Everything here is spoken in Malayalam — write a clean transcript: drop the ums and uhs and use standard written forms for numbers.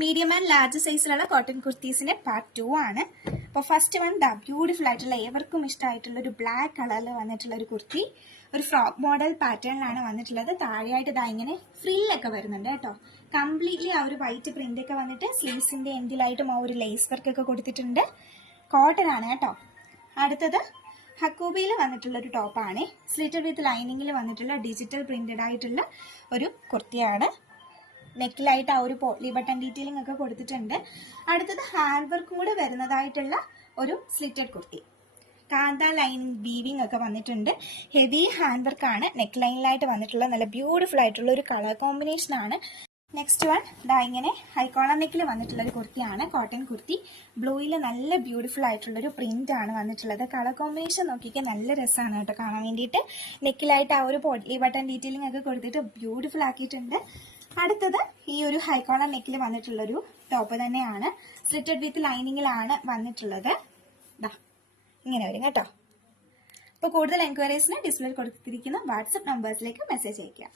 മീഡിയം ആൻഡ് ലാർജ് സൈസിലുള്ള കോട്ടൺ കുർത്തീസിന്റെ പാർട്ട് 2 ആണ്. അപ്പോൾ ഫസ്റ്റ് വൺ ബ്യൂട്ടിഫുൾ ആയിട്ടുള്ള ഏവർക്കും ഇഷ്ടമായിട്ടുള്ള ഒരു ബ്ലാക്ക് കളറിൽ വന്നിട്ടുള്ള ഒരു കുർത്തി, ഒരു ഫ്രോക്ക് മോഡൽ പാറ്റേണിലാണ് വന്നിട്ടുള്ളത്. താഴെയായിട്ട് ഇതാ ഇങ്ങനെ ഫ്രില്ലൊക്കെ വരുന്നുണ്ട് കേട്ടോ. കംപ്ലീറ്റ്ലി ആ ഒരു വൈറ്റ് പ്രിന്റ് ഒക്കെ വന്നിട്ട് സ്ലീവ്സിന്റെ എൻഡിലായിട്ടും ആ ഒരു ലേസ് വർക്ക് ഒക്കെ കൊടുത്തിട്ടുണ്ട്. കോട്ടൺ ആണ് കേട്ടോ. അടുത്തത് ഹക്കോബയിൽ വന്നിട്ടുള്ള ഒരു ടോപ്പാണ്. സ്ലിറ്റഡ് വിത്ത് ലൈനിങ്ങിൽ വന്നിട്ടുള്ള ഡിജിറ്റൽ പ്രിന്റഡ് ആയിട്ടുള്ള ഒരു കുർത്തിയാണ്. നെക്കിലായിട്ട് ആ ഒരു പോട്ട്ലി ബട്ടൺ ഡീറ്റെയിലിംഗ് ഒക്കെ കൊടുത്തിട്ടുണ്ട്. അടുത്തത് ഹാൻഡ് വർക്കും കൂടെ വരുന്നതായിട്ടുള്ള ഒരു സ്ലിറ്റഡ് കുർത്തി. കാന്ത ലൈനിങ് വീവിംഗ് ഒക്കെ വന്നിട്ടുണ്ട്. ഹെവി ഹാൻഡ് വർക്കാണ്. നെക്ക് ലൈനിലായിട്ട് വന്നിട്ടുള്ള നല്ല ബ്യൂട്ടിഫുൾ ആയിട്ടുള്ള ഒരു കളർ കോമ്പിനേഷൻ ആണ്. നെക്സ്റ്റ് വൺ ദാ ഇങ്ങനെ ഹൈക്കോളർ നെക്കിൽ വന്നിട്ടുള്ള ഒരു കുർത്തിയാണ്. കോട്ടൺ കുർത്തി. ബ്ലൂയിൽ നല്ല ബ്യൂട്ടിഫുൾ ആയിട്ടുള്ള ഒരു പ്രിന്റ് ആണ് വന്നിട്ടുള്ളത്. കളർ കോമ്പിനേഷൻ നോക്കിക്കാൻ നല്ല രസമാണ് കേട്ടോ കാണാൻ വേണ്ടിയിട്ട്. നെക്കിലായിട്ട് ആ ഒരു പോട്ട്ലി ബട്ടൺ ഡീറ്റെയിലിംഗ് ഒക്കെ കൊടുത്തിട്ട് ബ്യൂട്ടിഫുൾ ആക്കിയിട്ടുണ്ട്. അടുത്തത് ഈ ഒരു ഹൈക്കോളർ നെക്കിൽ വന്നിട്ടുള്ളൊരു ടോപ്പ് തന്നെയാണ്. സ്ലിറ്റഡ് വിത്ത് ലൈനിങ്ങിലാണ് വന്നിട്ടുള്ളത്. ഇങ്ങനെ വരും കേട്ടോ. അപ്പോൾ കൂടുതൽ എൻക്വയറീസിന് ഡിസ്പ്ലേയിൽ കൊടുത്തിരിക്കുന്ന വാട്സപ്പ് നമ്പേഴ്സിലേക്ക് മെസ്സേജ് അയയ്ക്കുക.